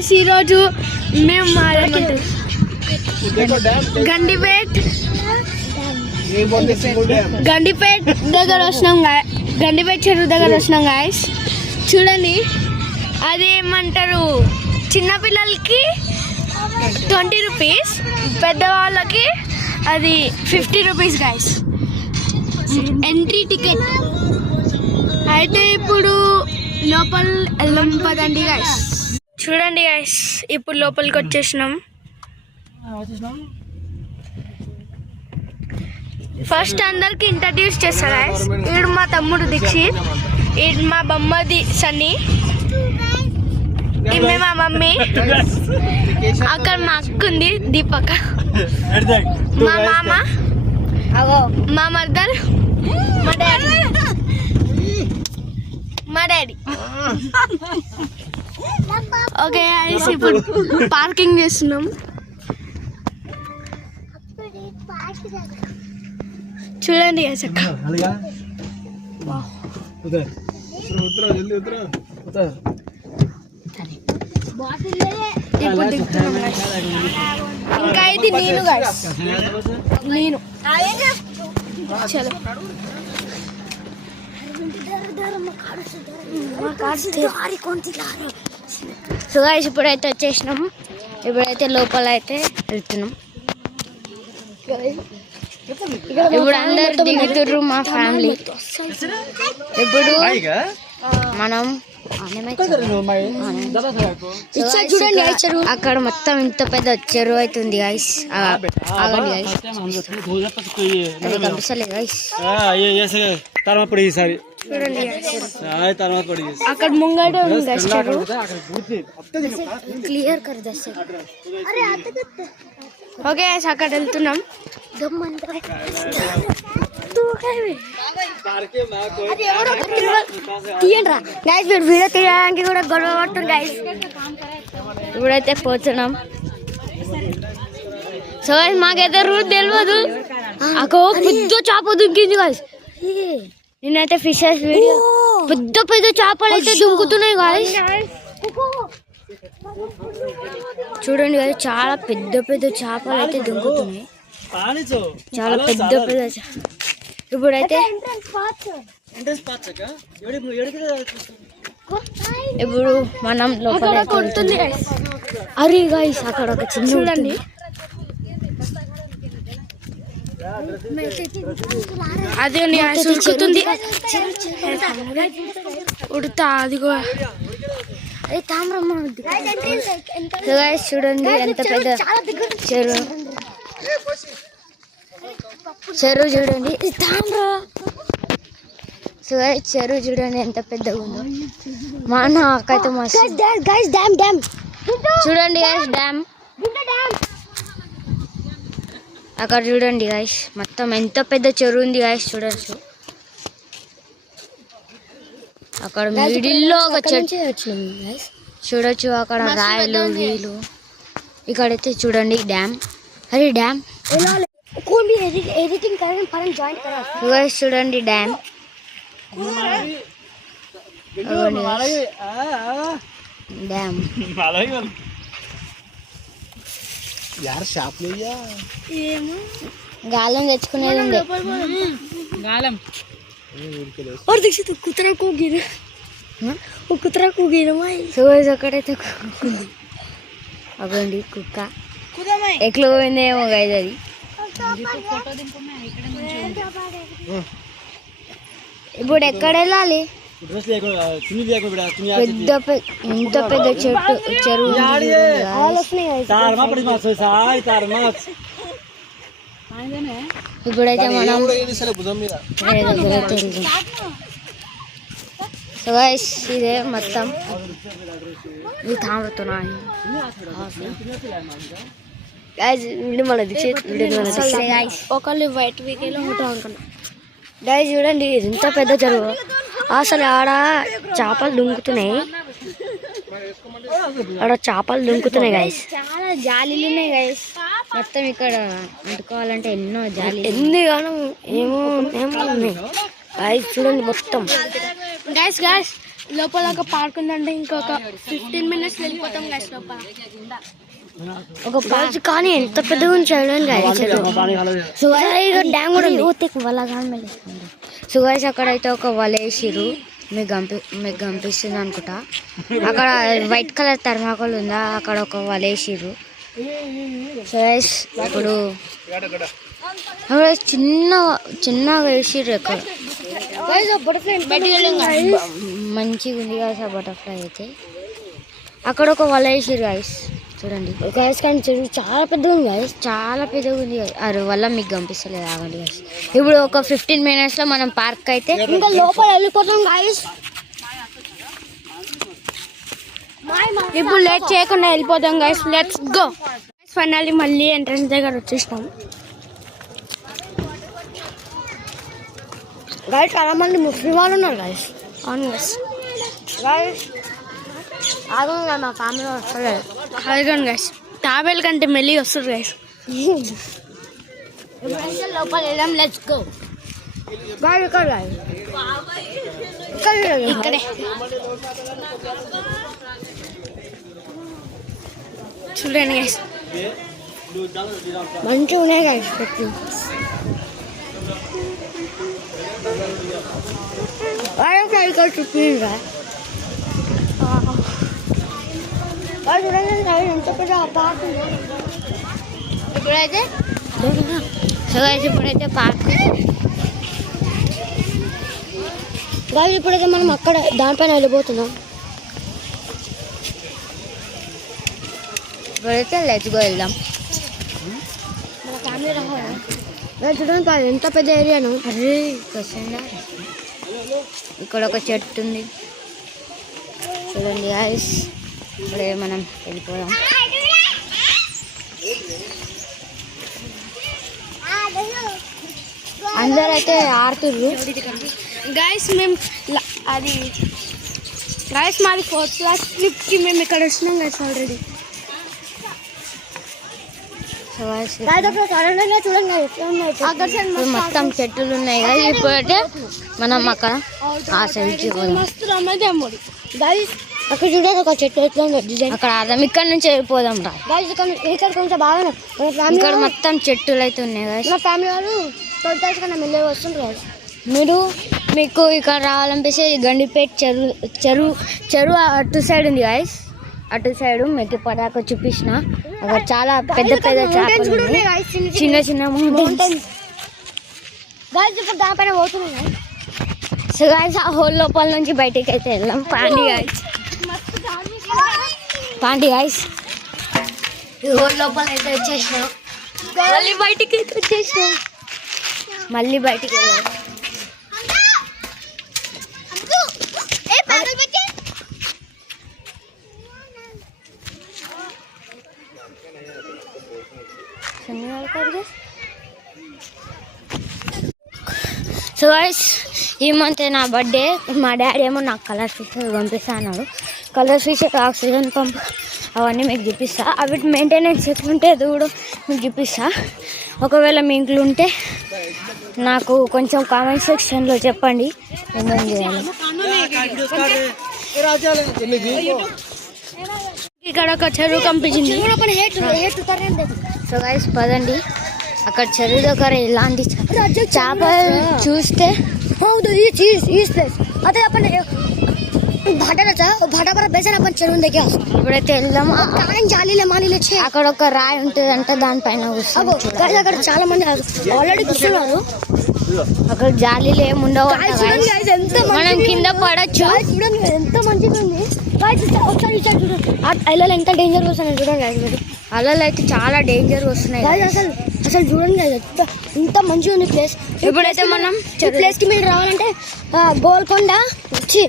Guys ఈరోజు మేము గండిపేట్ దగ్గర వచ్చినాం. గండిపేట్ చెరువు దగ్గర వచ్చినాం గాయస్. చూడండి, అది ఏమంటారు, చిన్నపిల్లలకి 20 రూపీస్, పెద్దవాళ్ళకి అది 50 రూపీస్ గాయస్, ఎంట్రీ టికెట్. అయితే ఇప్పుడు లోపల వెళ్ళం పదండి గాయస్. చూడండి గాయస్, ఇప్పుడు లోపలికి వచ్చేసినాం. ఫస్ట్ అందరికి ఇంట్రడ్యూస్ చేస్తా గాయస్. ఈడు మా తమ్ముడు దీక్షిత్, ఈడు మా బొమ్మది సన్నీ, ఈమె మా మమ్మీ, అక్కడ మా అక్క ఉంది దీపక, మా మామ, మా మదర్, మా డాడీ. ఓకే గాయస్, ఇప్పుడు పార్కింగ్ చేస్తున్నాం. చూడండి గాయస్, అక్క ఇంకా ఇది నేను గాయస్, నేను చలో. సో గాయస్, ఇప్పుడైతే వచ్చేసినాం. ఇప్పుడైతే లోపల అయితే వెళ్తున్నాం. ఇప్పుడు అందరు దిగుతుర్రు మా ఫ్యామిలీ. ఇప్పుడు మనం చూడండి అక్కడ మొత్తం ఇంత పెద్ద చెరువు అవుతుంది గాయస్. ఆగండి గాయస్, అది కనిపిస్తలేదు గాయస్. చూడండి అక్కడ ముంగట ఉంది గాయస్ చెరువు. క్లియర్ కర్ దర్శన్. ఓకే గాయస్, అక్కడ వెళ్తున్నాం. తీయండి రా గైస్, మీరు వీడియో తీయడానికి కూడా గొడవ పడుతుంది గైస్. ఇప్పుడైతే పోతున్నాం. సో గైస్, మాకైతే రూట్ తెలియదు. అక్కడ పెద్ద చేప దుంకింది గైస్. నేనైతే ఫిషెస్ వీడియో, పెద్ద పెద్ద చేపలు అయితే దుంకుతున్నాయి గైస్. చూడండి గైస్, చాలా పెద్ద పెద్ద చేపలు అయితే దుంకుతున్నాయి, చాలా పెద్ద పెద్ద. ఇప్పుడైతే ఇప్పుడు మనం లోపల అరే గైస్, అక్కడ ఒక చిన్న చూడండి, అదే ఉడుకుతుంది, ఉడుతా అది కూడా. గైస్ చూడండి ఎంత పెద్ద చెరువు. చెరువు చూడండి, చెరువు చూడండి ఎంత పెద్దగా ఉందో. మా నాకైతే మస్తు. చూడండి గైస్, డ్యామ్ అక్కడ చూడండి గైస్, మొత్తం ఎంత పెద్ద చెరువు ఉంది గైస్. చూడచ్చు, అక్కడ మిడిల్లో ఒక చెట్టు చూడొచ్చు, అక్కడ రాయలు వీలు. ఇక్కడైతే చూడండి డ్యామ్. అరే డ్యామ్ ఎడిటింగ్ చూడండి డ్యామ్. డ్యామ్ గాలం తెచ్చుకునేది ఉంది. గాలం అక్కడైతే అవ్వండి కుక్క ఎట్లా పోయిందేమో గైస్. అది ఇప్పుడు ఎక్కడ వెళ్ళాలి? పెద్ద ఎంత పెద్ద చెట్టు చెరువు. ఇప్పుడైతే మనం సో గైస్, ఇదే మొత్తం ఇది తాగుతున్నాయి ఒకళ్ళు వైట్ వీకేలో ఉంటా అనుకున్నా గైస్. చూడండి ఎంత పెద్ద చెరువు, అసలు ఆడ చేపలు దుంకుతున్నాయి, ఆడ చేపలు దుంకుతున్నాయి గైస్. చాలా జాలీలు ఉన్నాయి గైస్. మొత్తం ఇక్కడ వండుకోవాలంటే ఎన్నో జాలి, ఎన్ని ఏమో ఉన్నాయి గైస్. చూడండి మొత్తం గైస్. లోపల ఒక పార్క్ ఉందంటే ఇంకొక 15 minutes వెళ్ళిపోతాం గైస్ లోపల. ఒక పార్క్ కానీ ఎంత పెద్దగా ఉంచాడు గైస్. సో డ్యామ్ కూడా ఉంది. సో గైస్ అక్కడైతే ఒక వల వేసిర్రు, మీకు కనిపిస్తుంది అనుకుంటా. అక్కడ వైట్ కలర్ థర్మాకోల్ ఉందా, అక్కడ ఒక వల వేసిర్రు. సో గైస్ ఇప్పుడు చిన్నగా వేసిర్రు. అక్కడ మంచిగా ఉంది గైస్ ఆ బటర్ఫ్లై అయితే. అక్కడ ఒక వల వేసిర్రు గైస్, చూడండి గైస్. కానీ చెరువు చాలా పెద్దగా ఉంది గైస్, చాలా పెద్దగా ఉంది. అరే వల్ల మీకు కనిపిస్తలేదు, ఆగండి గైస్. ఇప్పుడు ఒక 15 minutes లో మనం పార్క్ అయితే ఇంకా లోపల వెళ్ళిపోతాం గైస్. ఇప్పుడు లేట్ చేయకుండా వెళ్ళిపోతాం గైస్, లెట్స్ గో. ఫైనల్లీ మళ్ళీ ఎంట్రన్స్ దగ్గర వచ్చేసినాం గైస్. చాలా మంది ముస్లిం వాళ్ళు ఉన్నారు గైస్. అవును గైస్. గైస్ ఆగంగా మా ఫ్యామిలీ వస్తలేదు. అడగండి గైస్, టాబెల్ కంటే మెల్లి వస్తుంది గైస్. ఎప్పుడైతే లోపల వెళ్ళాం, లెట్స్ గో. ఇక్కడే చూడండి గైస్, మంచిగా ఉన్నాయి గైస్ పెట్టి. ఇక్కడ చూపించరా ఎంత పెద్ద పార్క్. ఇప్పుడైతే ఇప్పుడైతే పార్క్ గాయస్. ఇప్పుడైతే మనం అక్కడ దానిపైన వెళ్ళిపోతున్నాం. ఇప్పుడైతే లెట్స్ గో వెళ్దాం. మన ఫ్యామిలీ రావాలి చూడండి ఎంత పెద్ద ఏరియాను. అరే ఇక్కడ ఒక చెట్టు ఉంది చూడండి గాయస్. ఇప్పుడే మనం వెళ్ళిపోయాం. అందరూ అయితే ఆడుతుర్రు గాయస్. మేము అది గాయస్ మాది 4th class ట్రిప్కి మేము ఇక్కడ వచ్చినాం గాయస్ ఆల్రెడీ. మొత్తం చెట్లు ఉన్నాయి కదా. ఇప్పుడైతే మనం అక్కడ ఆ సైడ్కి అక్కడ చూడండి ఒక చెట్టు ఎట్లా డిజైన్ అక్కడ ఆదాం. ఇక్కడ నుంచి వెళ్ళిపోదాం రా. ఇక్కడ కొంచెం బాగా ఇక్కడ మొత్తం చెట్టులు అయితే ఉన్నాయి కదా. మా ఫ్యామిలీ వాళ్ళు 12 days కన్నా మెల్లగా వస్తుంటారు. మీకు ఇక్కడ రావాలనిపిస్తే గండిపేట చెరువు అటు సైడ్ ఉంది గాయస్. అటు సైడ్ మీకు పదాక చూపించిన అక్కడ చాలా పెద్ద పెద్ద చేపలు ఉన్నాయి, చిన్న చిన్న మౌంటైన్స్ గాయస్. ఇప్పుడు దానిపైన పోతున్నాయి. సో గాయస్ ఆ హోల్ లోపల నుంచి బయటికి అయితే వెళ్ళాం. పాండి గాయస్ ఈ హోల్ లోపల అయితే వచ్చేసినాం. మళ్ళీ బయటికి అయితే వచ్చేసినాం. మళ్ళీ బయటికి వెళ్ళాం. సో గైస్ ఈ మంత్ నా బర్త్డే. మా డాడీ ఏమో నాకు కలర్ ఫిషెస్ పంపిస్తా అన్నాడు. కలర్ ఫిషెస్, ఆక్సిజన్ పంప్ అవన్నీ మీకు చూపిస్తా. అవి మెయింటెనెన్స్ ఎట్లుంటే అది కూడా మీకు చూపిస్తా. ఒకవేళ మీ ఇంట్లో ఉంటే నాకు కొంచెం కామెంట్ సెక్షన్లో చెప్పండి ఏమేం చేయాలి. ఇక్కడ ఒక చెరువు కనిపించింది. సో గైస్ పదండి, అక్కడ చెరువు దగ్గర ఇలాంటి చేపలు చూస్తే ఇప్పుడైతే వెళ్దాము. అక్కడ ఒక రాయి ఉంటుంది అంటే దానిపైన అక్కడ చాలా మంది ఆల్రెడీ కూర్చున్నారు. అక్కడ జాలీలు ఏముండవు, మనం కింద పడచ్చు. ఎంత మంచిగా ఉంది అలలు, ఎంత డేంజర్ వస్తున్నాయి చూడండి. అలలు అయితే చాలా డేంజర్ వస్తున్నాయి అసలు చూడండి. ఇంత మంచిగా ఉంది ప్లేస్. ఇప్పుడైతే మనం ప్లేస్ కి మీరు రావాలంటే గోల్కొండ వచ్చి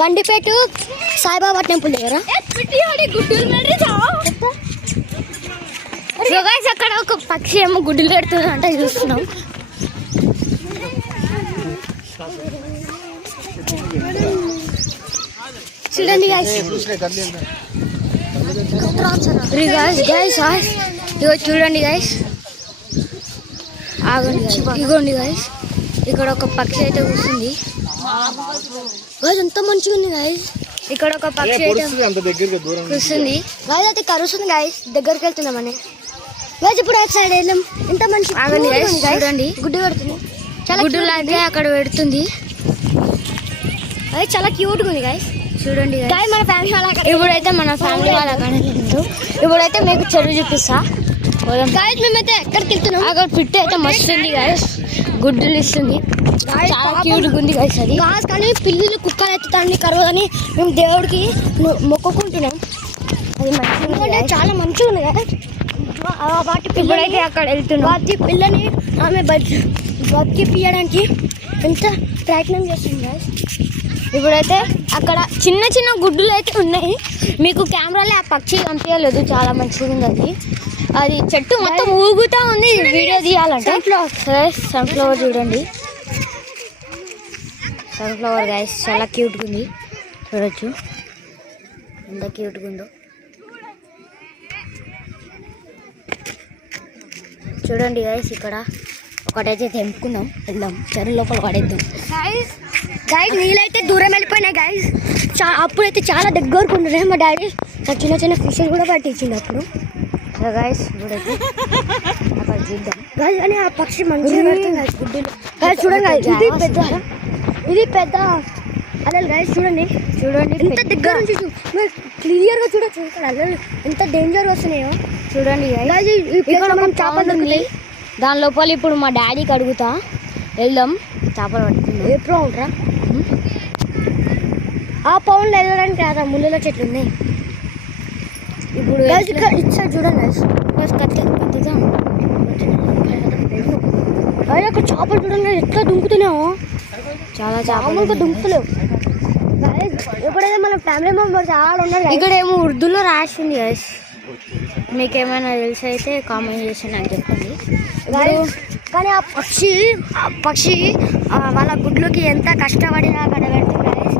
గండిపేట సాయిబాబా టెంపుల్ దగ్గర అక్కడ ఒక పక్షి ఏమో గుడ్డులు పెడుతుంది అంటే చూస్తున్నాం. చూడండి ఇగో చూడండి గైస్, ఆగండి ఇగోండి గైస్, ఇక్కడ ఒక పక్షి అయితే కూర్చుంది. గాయ్స్ ఎంత మంచిగా ఉంది గాయ్స్. ఇక్కడ ఒక పక్షి కూర్చుంది గాయ్స్, అయితే కరుస్తుంది గాయ్స్, దగ్గరికి వెళ్తున్నామని గాయ్స్. ఇప్పుడు అటు సైడ్ వెళ్ళాం, ఎంత మంచి చూడండి, గుడ్డు పెడుతుంది, చాలా గుడ్డు లాగే అక్కడ పెడుతుంది. అది చాలా క్యూట్గా ఉంది గాయ్స్, చూడండి గాయ్స్. మన ఫ్యామిలీ వాళ్ళ ఇప్పుడైతే మన ఫ్యామిలీ వాళ్ళ ఇప్పుడైతే మీకు చెరువు చూపిస్తా గాయ్స్. మేమైతే ఎక్కడికి వెళ్తున్నాం, అక్కడ పిట్టు అయితే మస్తు ఉంది గాయ్స్, గుడ్డులు ఇస్తుంది, చాలా క్యూట్గా ఉంది గాయ్స్. అది గాయ్స్ కానీ పిల్లులు కుక్కలు అయితే దాన్ని కరవదని మేము దేవుడికి మొక్కుకుంటున్నాం. అది మంచిగా చాలా మంచిగా ఉంది గాయ్స్. వాటి పిల్లలైతే అక్కడ వెళ్తున్నాం, వాటి పిల్లని ఆమె బతికి పియడానికి ఎంత ప్రయత్నం చేస్తుంది గాయ్స్. ఇప్పుడైతే అక్కడ చిన్న చిన్న గుడ్డులు అయితే ఉన్నాయి, మీకు కెమెరాలో ఆ పక్షి కనిపించలేదు, చాలా మంచిగా ఉంది. అది అది చెట్టు మొత్తం ఊగుతూ ఉంది, వీడియో తీయాలంటే. సన్ఫ్లవర్ చూడండి, సన్ఫ్లవర్ గాయ్స్ చాలా క్యూట్గా ఉంది, చూడొచ్చు ఎంత క్యూట్గా ఉందో. చూడండి గాయ్స్, ఇక్కడ ఒకటైతే తెంపుకుందాం, వెళ్దాం చెరువు లోపల పడేద్దాం గాయ్స్. నీళ్ళైతే దూరం వెళ్ళిపోయినాయి గాయ్స్, అప్పుడైతే చాలా దగ్గరకు ఉంటున్నాయి. మా డాడీ చిన్న చిన్న ఫిషెస్ కూడా పట్టించింది అప్పుడు గాయ్స్. ఇప్పుడైతే అక్కడ చూద్దాం గాయ్స్. అని ఆ పక్షి మంచిగా పెడుతుంది గాయ్స్ గుడ్డులు గాయ్స్. చూడండి ఇది పెద్ద అలలు గాయ్స్, చూడండి ఎంత దగ్గర నుంచి క్లియర్గా చూడొచ్చు. ఇక్కడ అలలు ఎంత డేంజర్ వస్తున్నాయో చూడండి గాయ్స్. ఇక్కడ మనం చేపలు ఉంది, దాని లోపల ఇప్పుడు మా డాడీకి అడుగుతా, వెళ్దాం చేపలు పట్టుకుందాం. ఎప్పుడు ఉంటారా ఆ పౌండ్లో వెళ్ళడానికి కదా, ముళ్ళ చెట్లు ఉన్నాయి. ఇప్పుడు ఇటు సైడ్ చూడండి కత్తిదా అక్కడ చేపలు చూడండి ఎట్లా దుంకుతున్నావు, చాలా చేపలు దుంకులేవు. ఎప్పుడైతే మన ఫ్యామిలీ మెంబర్స్ ఆడ ఉన్నారు, ఇక్కడ ఏమో ఉర్దూలో రాసింది గాయ్స్. మీకేమైనా తెలిసి అయితే కామెంట్ చేసి నాకు చెప్పండి. కానీ ఆ పక్షి వాళ్ళ గుడ్లకి ఎంత కష్టపడి అక్కడ పెడుతుంది గాయ్స్.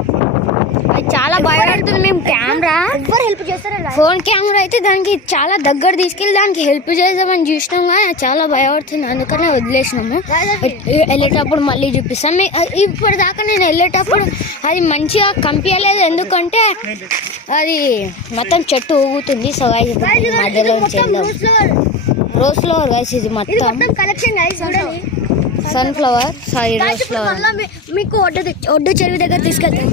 అది చాలా భయపడుతుంది. మేము కెమెరా ఎవరు హెల్ప్ చేస్తారా, ఫోన్ కెమెరా అయితే దానికి చాలా దగ్గర తీసుకెళ్ళి దానికి హెల్ప్ చేద్దామని చూసినాం, కానీ చాలా భయపడుతుంది, అందుకనే వదిలేసినాము. వెళ్ళేటప్పుడు మళ్ళీ చూపిస్తాం. ఇప్పటిదాకా నేను వెళ్ళేటప్పుడు అది మంచిగా కంపించలేదు, ఎందుకంటే అది మొత్తం చెట్టు ఊగుతుంది. సో గాయ్స్ మధ్యలో రోజ్ ఫ్లవర్ గాయ్స్, ఇది మొత్తం collection guys. Sunflower sorry rose flower. మీకు ఒడ్డు చెరువు దగ్గర తీసుకెళ్తాం.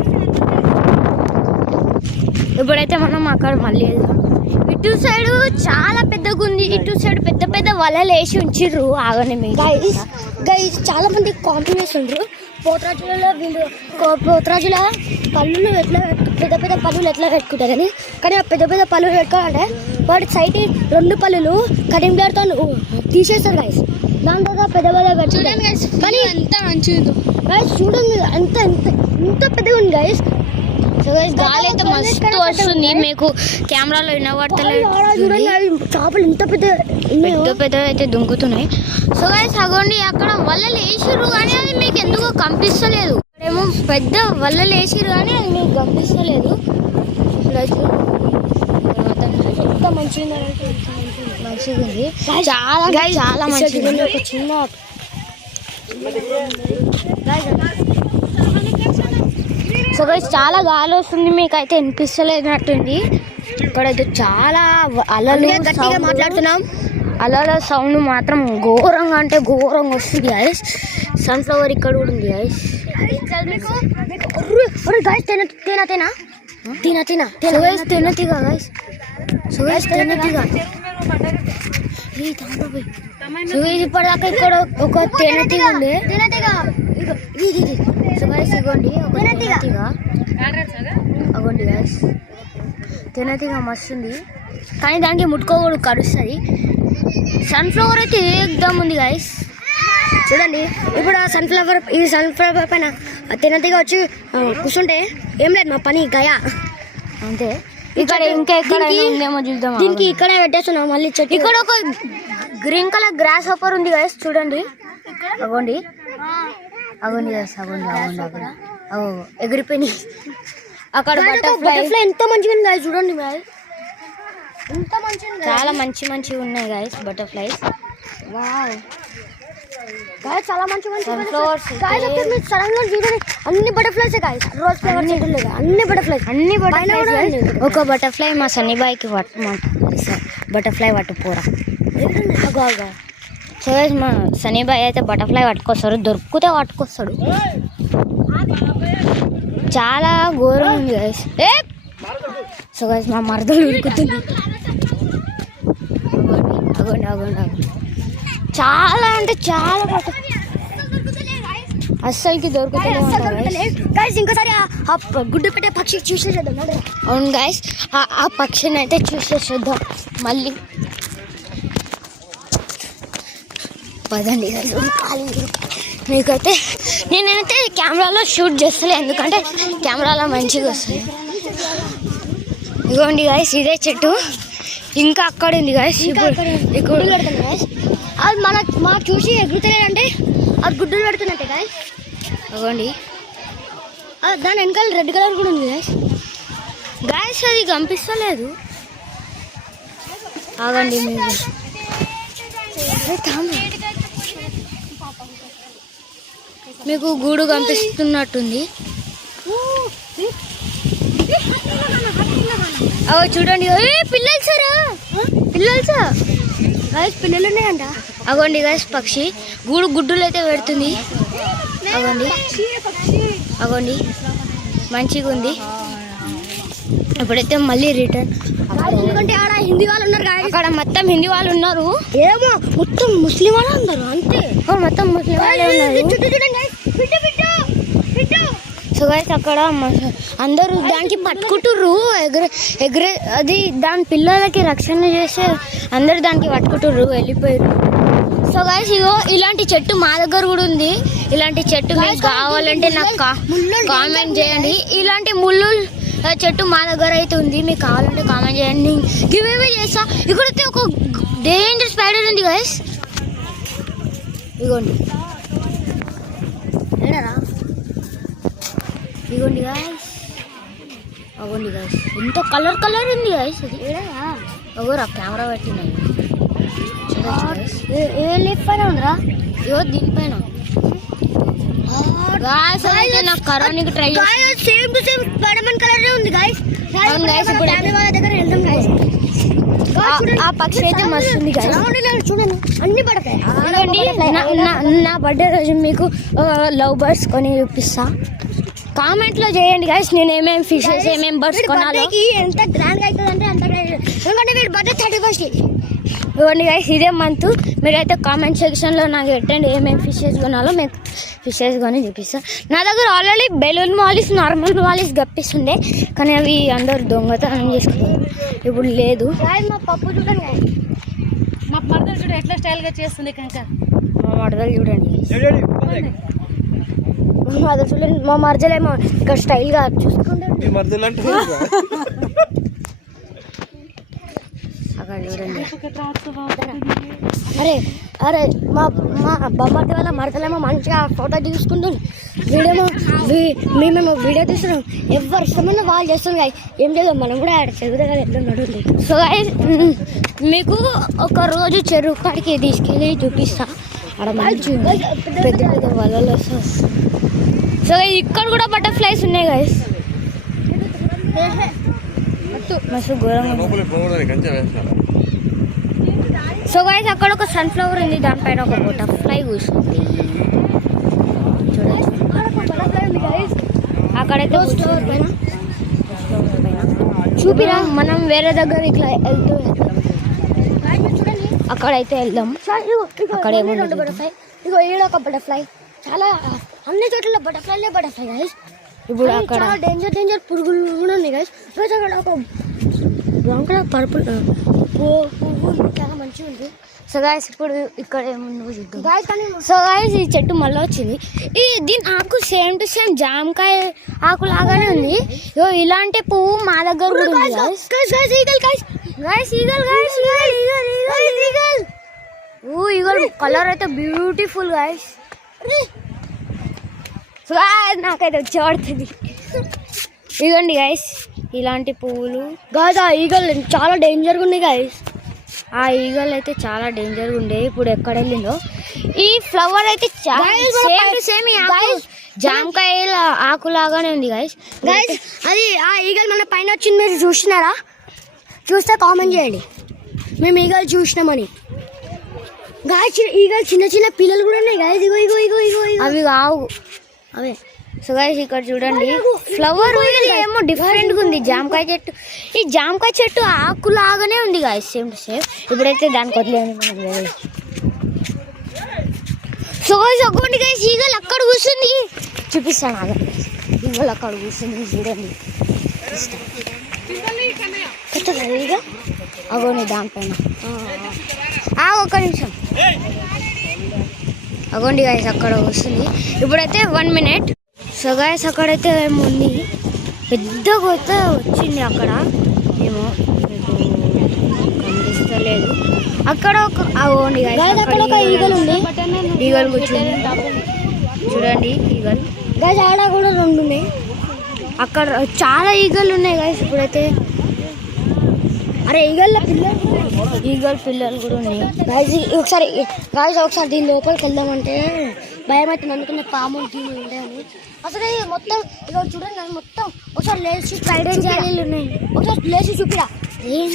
ఇప్పుడైతే మనం అక్కడ మళ్ళీ వెళ్దాం. ఇటు సైడ్ చాలా పెద్దగా ఉంది, ఇటు సైడ్ పెద్ద పెద్ద వలలు వేసి ఉంచిర్రు. ఆగండి మీ గైస్, చాలా మంది కాంప్లైంట్ చేస్తుండ్రు పోతరాజులలో. పోతరాజుల పళ్ళు ఎట్లా పెద్ద పెద్ద పళ్ళు ఎట్లా పెట్టుకుంటారని, కానీ ఆ పెద్ద పెద్ద పళ్ళు పెట్టుకోవాలంటే వాటి సైడ్ 2 పళ్ళు కటింగ్ బ్లేడ్తో తీసేస్తారు గైస్. దాని తర్వాత పెద్ద పెద్ద పెట్టుకుంటారు. కానీ ఎంత మంచిది గైస్, చూడండి ఎంత ఎంత పెద్దగా ఉంది గైస్. సో గైస్ గాలి అయితే మస్తు వస్తుంది, మీకు కెమెరాలో వినబడతలేదు. చేపలు ఎంత పెద్ద పెద్ద అయితే దుంకుతున్నాయి. సో గైస్ అగోండి అక్కడ వలలు వేసిర్రు, కానీ అది మీకు ఎందుకో కనిపిస్తలేదు. ఏమో పెద్ద వలలు వేసిర్రు, కానీ అది మీకు కనిపిస్తలేదు. ఎంత మంచిగా ఉంది, చాలా చాలా మంచిగా ఉంది. ఒక చిన్న సో గైస్ చాలా గాలి వస్తుంది, మీకు అయితే వినిపిస్తలేనట్టుంది. ఇక్కడైతే చాలా అలలు మాట్లాడుతున్నాం, అలల సౌండ్ మాత్రం ఘోరంగా అంటే ఘోరంగా వస్తుంది గైస్. సన్ఫ్లవర్ ఇక్కడ కూడా ఉంది గైస్. ఇప్పటిదాకా ఇక్కడ ఒక తేనెటీగ ఉంది. ఇగోండి అగోండి గైస్, తేనెటీగ మస్తు ఉంది, కానీ దానికి ముట్టుకోకూడదు, కరుస్తుంది. సన్ఫ్లవర్ అయితే ఏకదమ్ ఉంది గైస్. చూడండి ఇప్పుడు ఆ సన్ఫ్లవర్ పైన తేనెటీగ వచ్చి కూర్చుంటే ఏం లేదు, మా పని గయా అంతే. ఇక్కడ ఇంకా ఎక్కడ ఉందేమో చూద్దాం. దీనికి ఇక్కడే పెట్టేస్తున్నాం మళ్ళీ చెట్టు. ఇక్కడ ఒక గ్రీన్ కలర్ గ్రాస్ హోపర్ ఉంది గైస్, చూడండి అగోండి గైస్, అగోండి ఎగిరిపోయినాయి. అక్కడ బటర్ఫ్లై ఎంత మంచిగా ఉంది గైస్, చూడండి ఎంత మంచిగా, చాలా మంచిగా ఉన్నాయి గైస్ బటర్ఫ్లైస్. వావ్ గాయస్ చాలా మంచి ఫ్లవర్స్ గాయస్. మీరు సడన్ గా చూడండి అన్ని బటర్ఫ్లైస్ గాయస్. రోజ్ ఫ్లవర్స్ అన్ని బటర్ఫ్లైస్. ఒక బటర్ఫ్లై మా సన్నీ బాయ్కి బటర్ఫ్లై పట్టుపోరా. సో గైస్ మా సన్నీ బాయ్ అయితే బటర్ఫ్లై పట్టుకొస్తాడు, దొరికితే పట్టుకొస్తాడు. చాలా ఘోరం ఉంది గైస్. సో గైస్ మా మరదలు ఉరుకుతుంది. అగోండి చాలా అంటే చాలా అస్సలకి దొరుకుతుంది. ఇంకోసారి ఆ గుడ్డు పెట్టే పక్షి చూసేసేద్దాం. అవును గైస్ ఆ పక్షిని అయితే చూసేసేద్దాం మళ్ళీ. పదండి గైస్. మీకైతే నేనైతే కెమెరాలో షూట్ చేస్తలే, ఎందుకంటే కెమెరాలో మంచిగా వస్తుంది. ఇదిగోండి గైస్ ఇదే చెట్టు, ఇంకా అక్కడ ఉంది గైస్. ఇప్పుడు అది మా చూసి ఎగురుతున్నాయంటే అది గుడ్డలు పెడుతున్నట్టే గైస్. ఇదిగోండి దాని వెనకాల రెడ్ కలర్ కూడా ఉంది గైస్. గైస్ అది కనిపిస్తలేదు. ఆగండి మీరు మీకు గూడు కనిపిస్తున్నట్టుంది. చూడండి పిల్లలు సారా, పిల్లలు సార్ గైస్, పిల్లలు ఉన్నాయంట. అగోండి గైస్ పక్షి గుడ్డులు అయితే పెడుతుంది. అగోండి మంచిగా ఉంది. ఇప్పుడైతే మళ్ళీ రిటర్న్. ఎందుకంటే ఆడ హిందీ వాళ్ళు ఉన్నారు, అక్కడ మొత్తం హిందీ వాళ్ళు ఉన్నారు. ఏమో మొత్తం ముస్లిం వాళ్ళు ఉన్నారు అంతే, మొత్తం ముస్లిం వాళ్ళే ఉన్నారు. సో గైస్ అక్కడ అందరూ దానికి పట్టుకుంటుర్రు, ఎగరే అది దాని పిల్లలకి రక్షణ చేస్తే అందరూ దానికి పట్టుకుంటుర్రు, వెళ్ళిపోయారు. సో గైస్ ఇగో ఇలాంటి చెట్టు మా దగ్గర కూడా ఉంది. ఇలాంటి చెట్టు మీకు కావాలంటే నాకు కామెంట్ చేయండి. ఇలాంటి ముళ్ళు చెట్టు మా దగ్గర అయితే ఉంది, మీకు కావాలంటే కామెంట్ చేయండి, గివ్ అవే చేస్తా. ఇక్కడైతే ఒక డేంజర్ స్పైడర్ ఉంది గైస్. ఇగోండి ఏడారా, ఇగోండి గైస్. అగోండి గైస్ ఎంత కలర్ ఉంది గైస్. అది అగోరా కెమెరా పెట్టినాయి. ఏ లీఫ్ పైన ఉందిరా, ఇగో దీనిపైన నాకు కరోనాకి try same to same Spiderman colour ఉంది గైస్. ఆ పక్షి అయితే మస్తు ఉంది గైస్. చూడండి అన్ని పడతాయి. నా బర్త్డే రోజు మీకు లవ్ బర్డ్స్ కొని చూపిస్తా. కామెంట్లో చేయండి గైస్ నేను ఏమేమి ఫిషెస్ ఏమేమి బర్డ్స్ కొనాలి. ఎంత గ్రాండ్ అవుతుంది అంటే అంత గ్రాండ్, ఎందుకంటే మీరు బర్త్డే 31st. ఇవ్వండి గైస్ ఇదే మంత్. మీరైతే కామెంట్ సెక్షన్లో నాకు పెట్టండి ఏమేమి ఫిషెస్ కొనాలో, మీకు ఫిషెస్ కొని చూపిస్తాను. నా దగ్గర already balloon mollies normal mollies గప్పిస్తుండే, కానీ అవి అందరు దొంగతనం చేసుకున్నారు, ఇప్పుడు లేదు. మా పప్పు చూడండి, మా మరదలు చూడండి ఎట్లా స్టైల్గా చేస్తుంది. కనుక మా మరదలు చూడండి, మా మరదలేమో ఇక్కడ స్టైల్గా చూసుకుంటే అరే మా బొమ్మటి వల్ల మరదలేమో మంచిగా ఫోటో తీసుకుంటుంది, మేమేమో వీడియో తీస్తున్నాం. ఎవరు ఇష్టమన్నా వాళ్ళు చేస్తున్నాం గాయ, ఏం చేద్దాం మనం కూడా చెరువు దగ్గర ఎట్లా నడుంది. సో గాయస్ మీకు ఒక రోజు చెరువు కాడికి తీసుకెళ్ళి చూపిస్తా, అక్కడ మంచి పెద్ద పెద్ద వలలు వస్తాయి. సో ఇక్కడ కూడా బటర్ఫ్లైస్ ఉన్నాయి గాయస్, మస్తు ఘోరంగా. సో గాయస్ అక్కడ ఒక సన్ఫ్లవర్ ఉంది, దానిపైన ఒక బటర్ఫ్లై కూర్చుంది అక్కడైతే చూపిరా. మనం వేరే దగ్గర ఇట్లా వెళ్తూ అక్కడైతే వెళ్దాం. అక్కడ ఏముంది బటర్ఫ్లై, ఇగో ఈడ ఒక బటర్ఫ్లై, చాలా అన్ని చోట్ల బటర్ఫ్లై గైస్. ఇప్పుడు అక్కడ డేంజర్ పురుగులు కూడా ఉన్నాయి గైస్. అక్కడ ఒక బ్రౌన్ కలర్ పర్పుల్ చాలా మంచిగా ఉంది. సో గాయస్ ఇప్పుడు ఇక్కడ ఏముందో చూద్దాం గాయస్. సో గాయస్ ఈ చెట్టు మళ్ళీ వచ్చింది. దీని ఆకు సేమ్ టు సేమ్ జామకాయ ఆకు లాగానే ఉంది. ఇలాంటి పువ్వు మా దగ్గర కూడా ఉంది ఈగల్ కలర్ అయితే బ్యూటిఫుల్ గాయస్. సో నాకైతే వచ్చేవాడుతుంది. ఇగోండి గాయస్ ఇలాంటి పువ్వులు గాయస్. ఆ ఈగల్ చాలా డేంజర్గా ఉన్నాయి గాయస్. ఆ ఈగల్ అయితే చాలా డేంజర్గా ఉండే, ఇప్పుడు ఎక్కడ వెళ్ళిందో. ఈ ఫ్లవర్ అయితే సేమ్ జామకాయల ఆకులాగానే ఉంది గైస్. అది ఆ ఈగల్ మన పైన వచ్చింది, మీరు చూసినారా? చూస్తే కామెంట్ చేయండి మేము ఈగలు చూసినామని. గాయస్ ఈగలు చిన్న చిన్న పిల్లలు కూడా ఉన్నాయి గాయస్. ఇగో ఇగో ఇగో ఇగో అవి కావు అవే. సో గైస్ ఇక్కడ చూడండి ఫ్లవర్ ఏమో డిఫరెంట్ గా ఉంది. జామకాయ చెట్టు, ఈ జామకాయ చెట్టు ఆకులాగానే ఉంది గాయస్, సేమ్ టు సేమ్. ఇప్పుడైతే దానికి వదిలేండి మనం. సో గైస్ అక్కడ గైస్ ఈగలు అక్కడ కూర్చుంది, చూపిస్తాను ఆగండి. ఈగలు అక్కడ కూర్చుంది చూడండి. ఈగ అగోని దానిపైన ఒక్క నిమిషం అగోండి గైస్ అక్కడ వస్తుంది. ఇప్పుడైతే 1 minute. సో గైస్ అక్కడైతే ఏముంది, పెద్ద కొత్త వచ్చింది అక్కడ, ఏమో మీకు కనిపిస్తలేదు. అక్కడ ఒక అగోండి గైస్ అక్కడ ఒక ఈగలు ఉంది, ఈగలు కూర్చుంది చూడండి. ఈగలు గైస్ ఆడ కూడా 2 ఉన్నాయి, అక్కడ చాలా ఈగలు ఉన్నాయి గైస్. ఇప్పుడైతే అరే ఈగల పిల్లలు కూడా ఉన్నాయి గాయస్. ఒకసారి దీని లోపలికి వెళ్దామంటే భయం అవుతుంది, అందుకనే పాము ఉంటాయని. అసలు మొత్తం ఇలా చూడండి, మొత్తం ఒకసారి లేచి ట్రైడెన్ జాలీలు ఉన్నాయి. ఒకసారి లేచి చూపిరా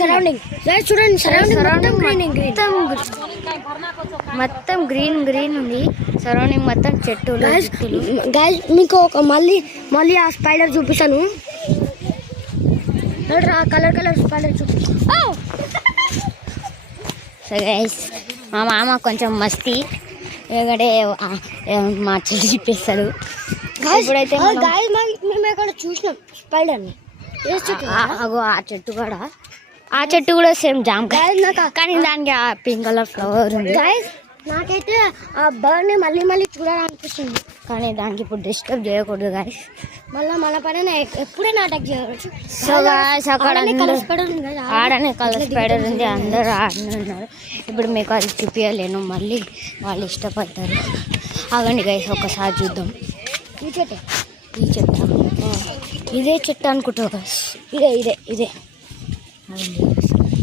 సరౌండింగ్ చూడండి. సరౌండింగ్ మొత్తం గ్రీన్ ఉంది. సరౌండింగ్ మొత్తం చెట్టు గాయస్. మీకు ఒక మళ్ళీ ఆ స్పైడర్ చూపిస్తాను. కలర్ స్పైడర్ చూపిస్తాను. సో గైస్ మా మామ కొంచెం మస్తీ, ఎందుకంటే మా చెల్లి చెప్పేస్తాడు. ఇప్పుడైతే మేము ఎక్కడ చూసినాం స్పైడర్ని, అగో ఆ చెట్టు కూడా, ఆ చెట్టు కూడా సేమ్ జామకాయ, కానీ దానికి ఆ పింక్ కలర్ ఫ్లవర్ ఉంది. నాకైతే ఆ బర్డ్ని మళ్ళీ చూడాలనిపిస్తుంది, కానీ దానికి ఇప్పుడు డిస్టర్బ్ చేయకూడదు గాయస్. మళ్ళీ మన పైన ఎప్పుడైనా అటాక్ చేయవచ్చు. సో గాయస్ అక్కడ ఆడనే కలర్ స్పైడర్ ఉంది, అందరూ ఆడుతున్నారు. ఇప్పుడు మీకు అది చూపించలేను, మళ్ళీ వాళ్ళు ఇష్టపడతారు. ఆగండి గైస్ ఒకసారి చూద్దాం. ఈ చెట్టు ఇదే చెట్టు అనుకుంటా గైస్. ఇదే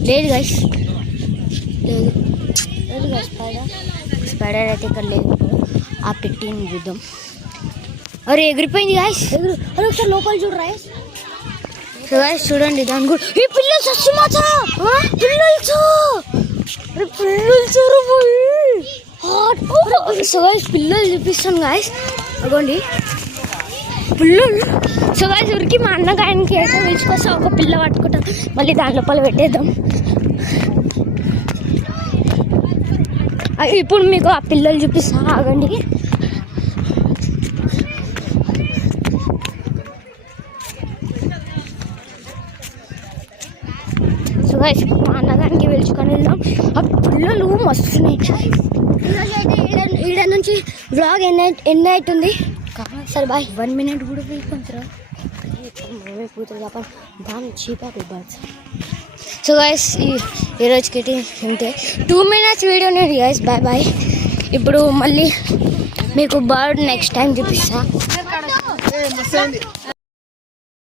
లేదు గైస్, లేదు గైస్. స్పైడర్ అయితే ఇక్కడ లేదు. ఆ పెట్టిని చూద్దాం. అరే ఎగిరిపోయింది గాయస్. అరే ఒకసారి లోపల చూడరా గాయస్. చూడండి దాని కూడా ఈ పిల్లలు సచ్చిమాత పిల్లలు చూపిస్తాను గాయస్. అగోండి పిల్లలు. సో గాయస్ ఉరికి మా అన్నగాయనికి అయితే పిలుచుకొస్తా, ఒక పిల్ల పట్టుకుంటాం, మళ్ళీ దాని లోపల పెట్టేద్దాం. ఇప్పుడు మీకు ఆ పిల్లలు చూపిస్తా ఆగండి. సో గైస్ మా అన్నగారికి పిలుచుకొని వెళ్దాం. ఆ పిల్లలు మస్తున్నాయి. ఈరోజు అయితే ఈడ నుంచి వ్లాగ్ ఎన్ని అవుతుంది. సరే బాయ్. 1 minute కూడా పోయిపోతారా కూతురు తప్ప దాని చీపా బర్డ్స్. సో గైస్ ఈరోజుకి ఇంతే, 2 minutes వీడియో నేను గైస్. బాయ్. ఇప్పుడు మళ్ళీ మీకు బర్డ్ నెక్స్ట్ టైం చూపిస్తా.